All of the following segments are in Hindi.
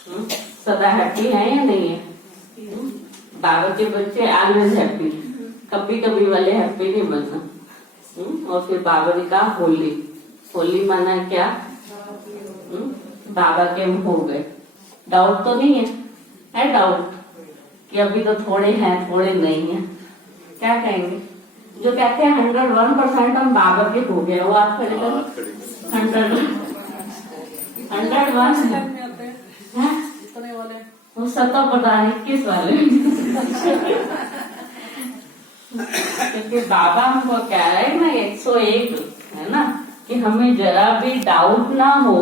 सदा हैप्पी है या नहीं है? बाबा के बच्चे ऑलवेज हैप्पी, कभी कभी वाले हैप्पी नहीं बनना। और फिर बाबा ने कहा होली, होली माना क्या? बाबा के हम हो गए। डाउट तो नहीं है डाउट कि अभी तो थोड़े हैं थोड़े नहीं है? क्या कहेंगे? जो कहते हैं 101% हम बाबा के हो गए, वो आप खड़े करो। 101 वो सत्ता पता नहीं किस वाले क्योंकि बाबा हमको कह रहे हैं ना 101 है ना, कि हमें जरा भी डाउट ना हो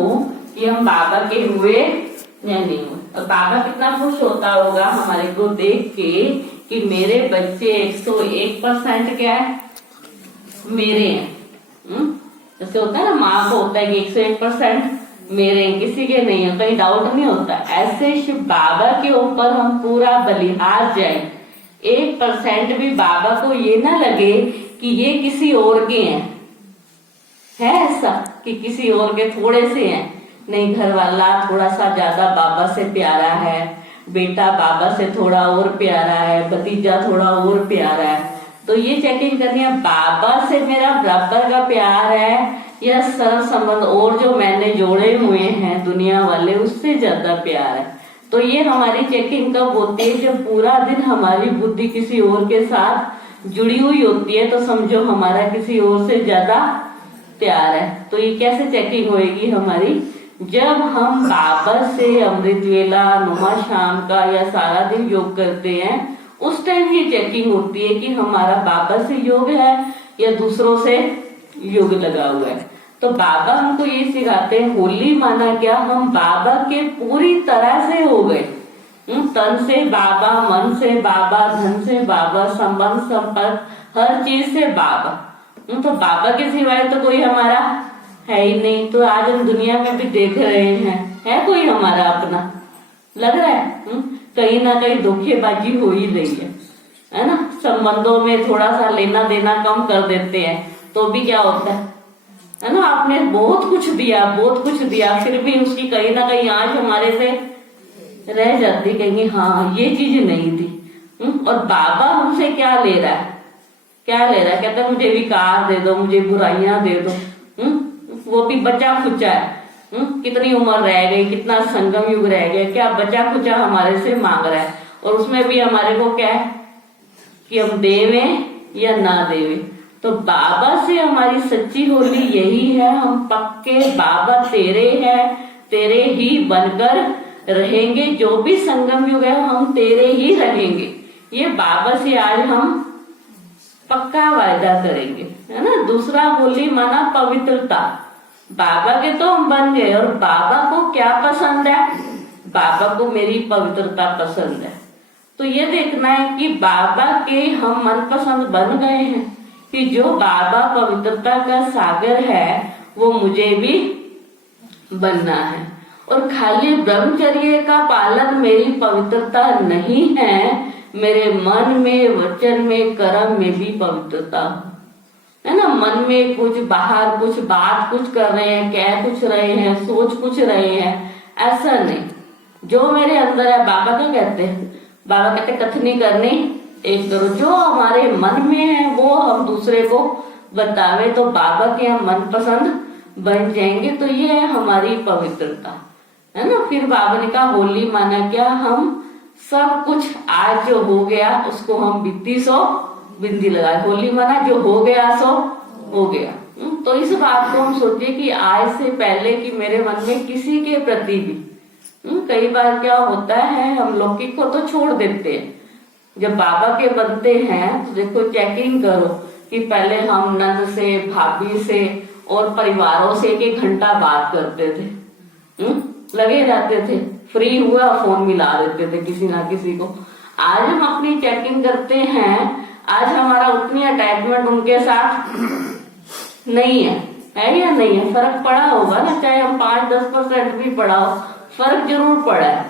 कि हम बाबा के हुए या नहीं हुए। और बाबा कितना खुश होता होगा हमारे को देख के कि मेरे बच्चे 101% क्या है? मेरे हैं। जैसे होता है ना, माँ को होता है कि 101% मेरे, किसी के नहीं है, कहीं डाउट नहीं होता। ऐसे शिव बाबा के ऊपर हम पूरा बलिहार जाए, 1% भी बाबा को ये ना लगे कि ये किसी और के हैं। है ऐसा कि किसी और के थोड़े से हैं? नहीं, घर वाला थोड़ा सा ज्यादा बाबा से प्यारा है, बेटा बाबा से थोड़ा और प्यारा है, भतीजा थोड़ा और प्यारा है। तो ये चेकिंग करनी है, बाबा से मेरा बराबर का प्यार है या सर संबंध और जो मैंने जोड़े हुए हैं दुनिया वाले उससे ज्यादा प्यार है। तो ये हमारी चेकिंग कब होती है? जब पूरा दिन हमारी बुद्धि किसी और के साथ जुड़ी हुई होती है, तो समझो हमारा किसी और से ज्यादा प्यार है। तो ये कैसे चेकिंग होएगी हमारी? जब हम बाबा से अमृत वेला, नुमा शाम का या सारा दिन योग करते हैं, उस टाइम ये चेकिंग होती है कि हमारा बाबा से योग है या दूसरों से योग लगा हुआ है। तो बाबा हमको ये सिखाते हैं, होली माना क्या? हम बाबा के पूरी तरह से हो गए। तन से बाबा, मन से बाबा, धन से बाबा, संबंध संपर्क हर चीज से बाबा। तो बाबा के सिवाय तो कोई हमारा है ही नहीं। तो आज हम दुनिया में भी देख रहे हैं, है कोई हमारा अपना? लग रहा है कहीं ना कहीं धोखेबाजी हो ही रही है ना। संबंधों में थोड़ा सा लेना देना कम कर देते हैं तो भी क्या होता है ना, आपने बहुत कुछ दिया फिर भी उसकी कहीं ना कहीं आंच हमारे से रह जाती, कहेंगे हाँ ये चीज नहीं थी। और बाबा हमसे क्या ले रहा है? कहता है मुझे विकार दे दो, मुझे बुराइयां दे दो। वो भी बचा खुचा है। कितनी उम्र रह गई, कितना संगम युग रह गया, क्या बचा खुचा हमारे से मांग रहा है। और उसमें भी हमारे को क्या है कि हम देवें या ना देवें। तो बाबा से हमारी सच्ची होली यही है, हम पक्के बाबा तेरे हैं, तेरे ही बनकर रहेंगे। जो भी संगम युग है हम तेरे ही रहेंगे। ये बाबा से आज हम पक्का वायदा करेंगे, है ना। दूसरा होली माना पवित्रता। बाबा के तो हम बन गए, और बाबा को क्या पसंद है? बाबा को मेरी पवित्रता पसंद है। तो ये देखना है कि बाबा के हम मनपसंद बन गए हैं, कि जो बाबा पवित्रता का सागर है वो मुझे भी बनना है। और खाली ब्रह्मचर्य का पालन मेरी पवित्रता नहीं है, मेरे मन में, वचन में, कर्म में भी पवित्रता है ना। मन में कुछ, बाहर कुछ, बात कुछ कर रहे हैं, कह कुछ रहे हैं, सोच कुछ रहे हैं, ऐसा नहीं। जो मेरे अंदर है, बाबा क्या कहते हैं? बाबा कहते कथनी करनी एक करो। जो हमारे मन में है वो हम दूसरे को बतावे, तो बाबा के हम मनपसंद बन जाएंगे। तो ये है हमारी पवित्रता, है ना। फिर बाबा ने कहा होली माना क्या? हम सब कुछ आज जो हो गया उसको हम बीती सो बिंदी लगाए। होली माना जो हो गया सो हो गया। तो इस बात को हम सोचिए कि आज से पहले कि मेरे मन में किसी के प्रति भी, कई बार क्या होता है हम लौकिक को तो छोड़ देते हैं, जब बाबा के बनते हैं तो देखो चेकिंग करो कि पहले हम नंद से, भाभी से और परिवारों से 1 घंटा बात करते थे, लगे रहते थे, फ्री हुआ फोन मिला देते थे किसी ना किसी को। आज हम अपनी चेकिंग करते हैं, आज हमारा उतनी अटैचमेंट उनके साथ नहीं है या नहीं है? फर्क पड़ा होगा ना, चाहे हम 5-10% भी पड़ा हो, फर्क जरूर पड़ा है।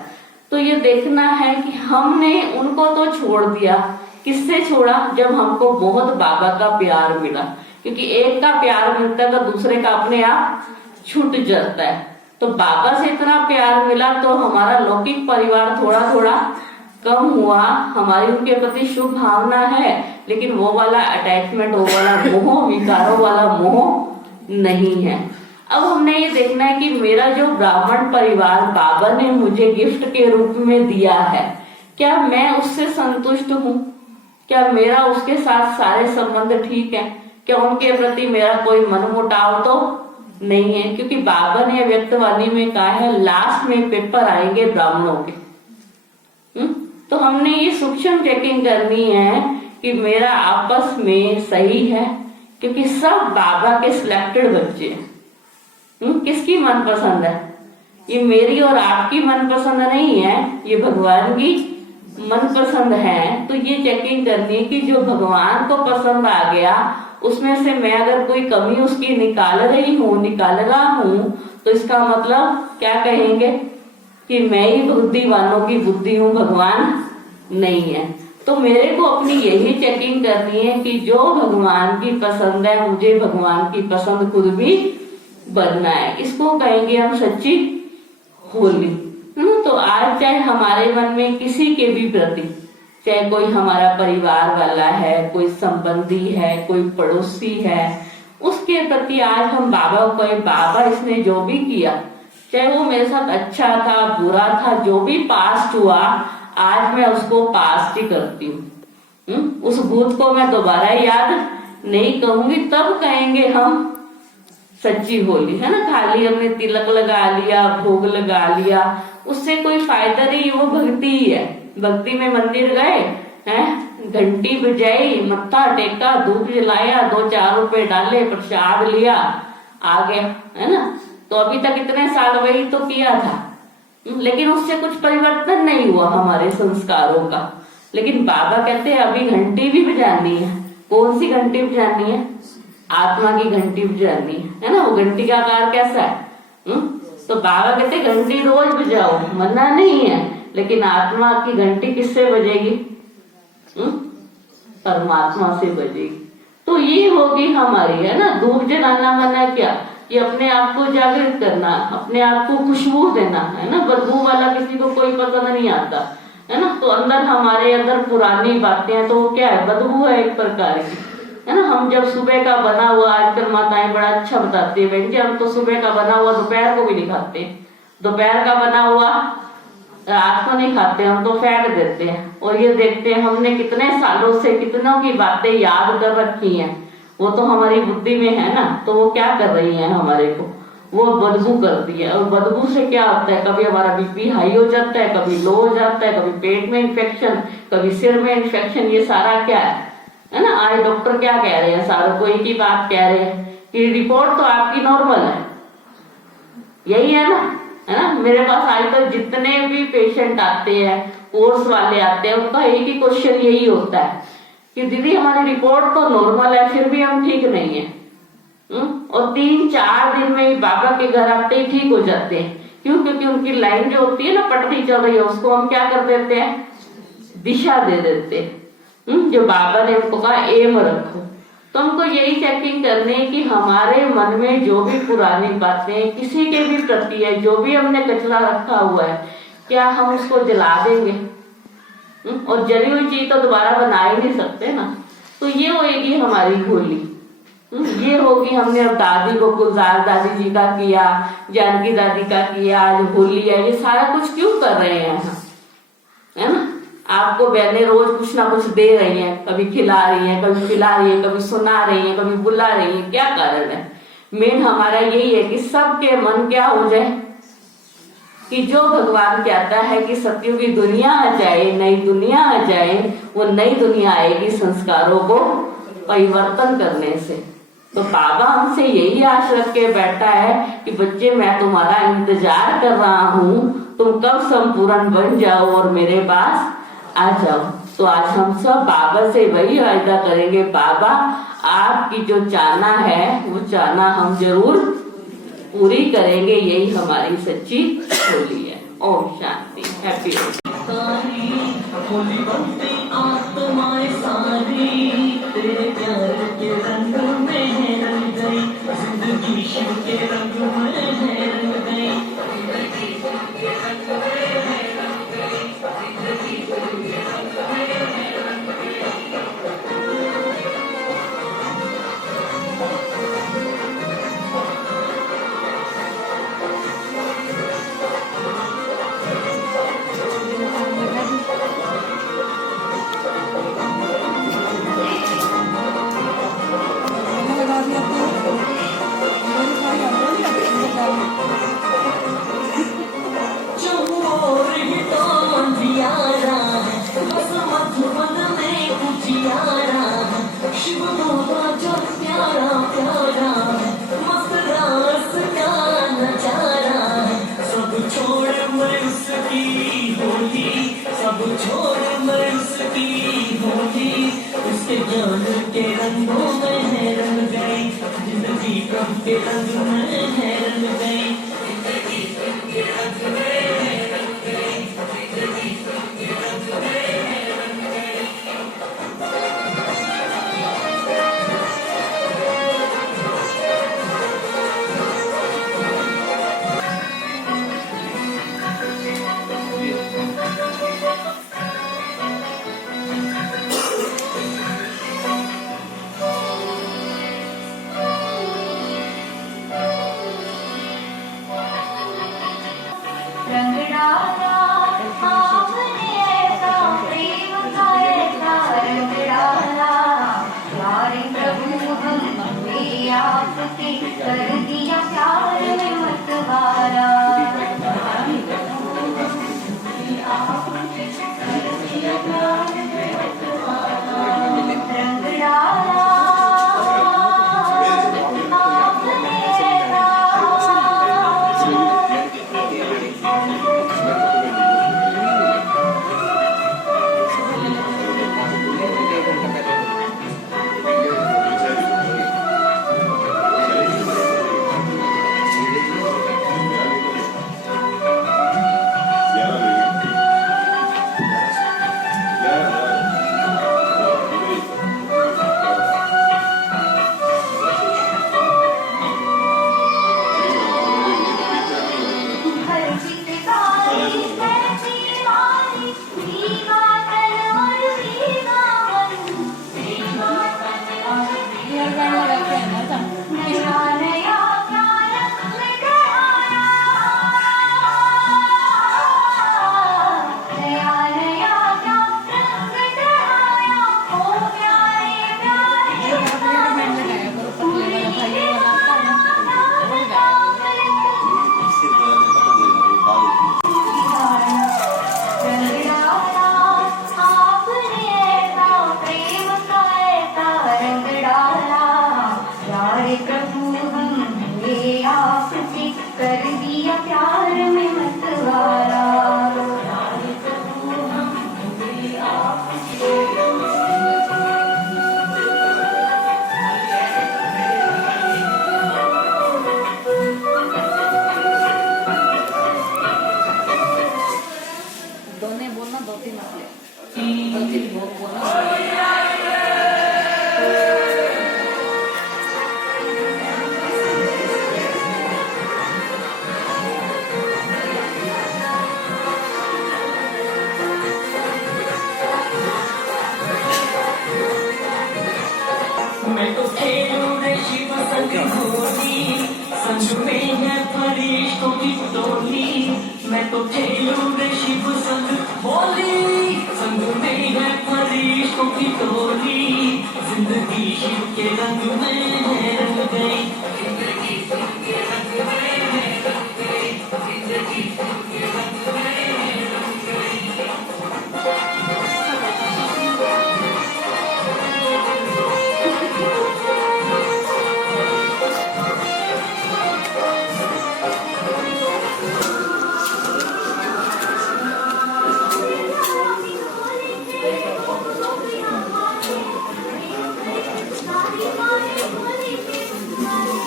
तो ये देखना है कि हमने उनको तो छोड़ दिया। किससे छोड़ा? जब हमको बहुत बाबा का प्यार मिला, क्योंकि एक का प्यार मिलता है तो दूसरे का अपने आप छूट जाता है। तो बाबा से इतना प्यार मिला तो हमारा लौकिक परिवार थोड़ा थोड़ा कम हुआ, हमारी उनके प्रति शुभ भावना है, लेकिन वो वाला अटैचमेंट, वो वाला मोह, विकारों वाला मोह नहीं है। अब हमने ये देखना है कि मेरा जो ब्राह्मण परिवार बाबा ने मुझे गिफ्ट के रूप में दिया है, क्या मैं उससे संतुष्ट हूँ? क्या मेरा उसके साथ सारे संबंध ठीक है? क्या उनके प्रति मेरा कोई मनमुटाव तो नहीं है? क्योंकि बाबा ने व्यक्तवाणी में कहा है लास्ट में पेपर आएंगे ब्राह्मणों के। तो हमने ये सूक्ष्म चेकिंग करनी है कि मेरा आपस में सही है, क्योंकि सब बाबा के सिलेक्टेड बच्चे हैं। किसकी मनपसंद है? ये मेरी और आपकी मनपसंद नहीं है, ये भगवान की मनपसंद है। तो ये चेकिंग करनी है कि जो भगवान को पसंद आ गया उसमें से मैं अगर कोई कमी उसकी निकाल रहा हूँ, तो इसका मतलब क्या कहेंगे कि मैं ही बुद्धिवानों की बुद्धि हूँ, भगवान नहीं है। तो मेरे को अपनी यही चेकिंग करनी है कि जो भगवान की पसंद है मुझे भगवान की पसंद खुद भी बनना है। इसको कहेंगे हम सच्ची होली। तो आज चाहे हमारे मन में किसी के भी प्रति, चाहे कोई हमारा परिवार वाला है, कोई संबंधी है, कोई पड़ोसी है, उसके प्रति आज हम बाबा को कहें बाबा इसने जो भी किया, चाहे वो मेरे साथ अच्छा था बुरा था, जो भी पास्ट हुआ, आज मैं उसको पास्ट ही करती हूँ। उस भूत को मैं दोबारा याद नहीं कहूंगी। तब कहेंगे हम सच्ची होली, है ना। खाली हमने तिलक लगा लिया, भोग लगा लिया, उससे कोई फायदा नहीं। वो भक्ति ही है। भक्ति में मंदिर गए हैं, घंटी बजाई, मत्था टेका, धूप जलाया, 2-4 रुपए डाले, प्रसाद लिया, आ गया, है ना। तो अभी तक इतने साल वही तो किया था, लेकिन उससे कुछ परिवर्तन नहीं हुआ हमारे संस्कारों का। लेकिन बाबा कहते हैं अभी घंटी भी बजानी है। कौन सी घंटी बजानी है? आत्मा की घंटी बजानी है ना। वो घंटी का आकार कैसा है? तो बाबा कहते घंटी रोज बजाओ, मना नहीं है, लेकिन आत्मा की घंटी किससे बजेगी? परमात्मा से बजेगी। तो ये होगी हमारी, है ना। धूप जलाना मना क्या? ये अपने आप को जागृत करना, अपने आप को खुशबू देना, है ना। बदबू वाला किसी को कोई पसंद नहीं आता, है ना। तो अंदर हमारे अंदर पुरानी बातें हैं, तो वो क्या है? बदबू है एक प्रकार की, है ना। हम जब सुबह का बना हुआ, आजकल माताएं बड़ा अच्छा बताती है, बहन जी हम तो सुबह का बना हुआ दोपहर को भी नहीं खाते, दोपहर का बना हुआ रात को नहीं खाते, हम तो फेंक देते हैं। और ये देखते हैं हमने कितने सालों से कितनों की बातें याद कर रखी हैं, वो तो हमारी बुद्धि में है ना। तो वो क्या कर रही है हमारे को? वो बदबू करती है। और बदबू से क्या होता है? कभी हमारा बीपी हाई हो जाता है, कभी लो हो जाता है, कभी पेट में इन्फेक्शन, कभी सिर में इन्फेक्शन। ये सारा क्या है ना। आज डॉक्टर क्या कह रहे हैं? सारों को एक ही बात कह रहे हैं कि रिपोर्ट तो आपकी नॉर्मल है, यही है ना, है ना। मेरे पास आजकल जितने भी पेशेंट आते हैं, कोर्स वाले आते हैं, उनका एक ही क्वेश्चन यही होता है कि दीदी हमारी रिपोर्ट तो नॉर्मल है, फिर भी हम ठीक नहीं है। और 3-4 दिन में ही बाबा के घर आते ही ठीक हो जाते हैं। क्यों? क्योंकि उनकी लाइन जो होती है ना, पटरी चल रही है, उसको हम क्या कर देते हैं? दिशा दे देते हैं। जो बाबा ने उनको कहा एम रखो। तो हमको यही चेकिंग करनी है कि हमारे मन में जो भी पुरानी बातें किसी के भी प्रति है, जो भी हमने कचरा रखा हुआ है, क्या हम उसको जला देंगे? और जली हुई चीज तो दोबारा बना ही नहीं सकते ना। तो ये होगी हमारी होली। ये होगी, हमने अब दादी को गुलजार दादी जी का किया, जानकी दादी का किया, आज होली है, ये सारा कुछ क्यों कर रहे हैं हम, है ना। आपको बहनें रोज कुछ ना कुछ दे रही हैं, कभी खिला रही हैं, कभी पिला रही हैं, कभी सुना रही हैं, कभी बुला रही हैं। क्या कारण है? मेन हमारा यही है कि सबके मन क्या हो जाए कि जो भगवान कहता है कि सत्यों की दुनिया आ जाए, नई दुनिया आ जाए, वो नई दुनिया आएगी संस्कारों को परिवर्तन करने से। तो बाबा हमसे यही आश रख के बैठा है कि बच्चे मैं तुम्हारा इंतजार कर रहा हूँ, तुम कब संपूर्ण बन जाओ और मेरे पास आ जाओ। तो आज हम सब बाबा से वही वायदा करेंगे, बाबा आपकी जो चाहना है वो चाहना हम जरूर पूरी करेंगे। यही हमारी सच्ची होली है। ओम शांति। हैप्पी होली। यारा शिव बाबा जो प्यारा प्यारा मस्त रास का नजारा सब छोड़ मैं उसकी होली सब छोड़ मैं उसकी होली उसके ज्ञान के रंगों में है रंग गई जिंदगी प्रभु के रंग में है रंग गई जिंदगी प्रभु के रंग में है रंग गई जिंदगी प्रभु के रंग में है रंग गई रंग डाला आपने ऐसा प्रेम का ऐसा रंग डाला प्यारे प्रभु हमने आपसे कर दिया प्यार में मतवारा रंग डाला आपने ऐसा कर दिया प्यार में मतवारा दोनों बोलना दो तीन बोलना मैं तो खेलूं रे शिव संग होली संग में है फरिश्तों की टोली मैं तो खेलूं रे शिव संग होली संग में है फरिश्तों की टोली जिंदगी शिव के रंग में है रंग गई जिंदगी शिव के रंग में है रंग गई जिंदगी शिव के रंग में है रंग गई Thank you.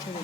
Thank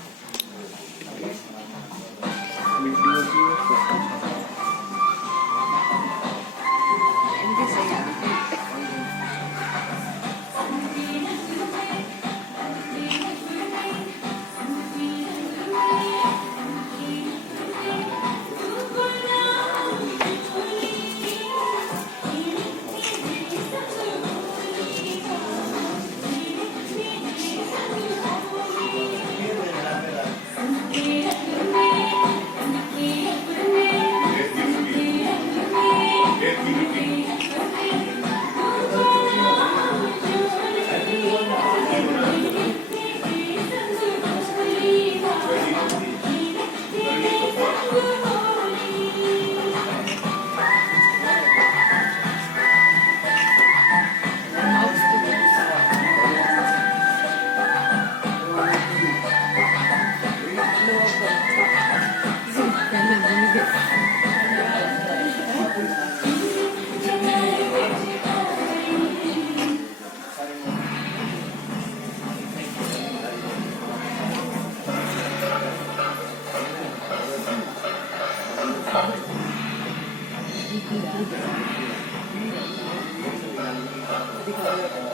you.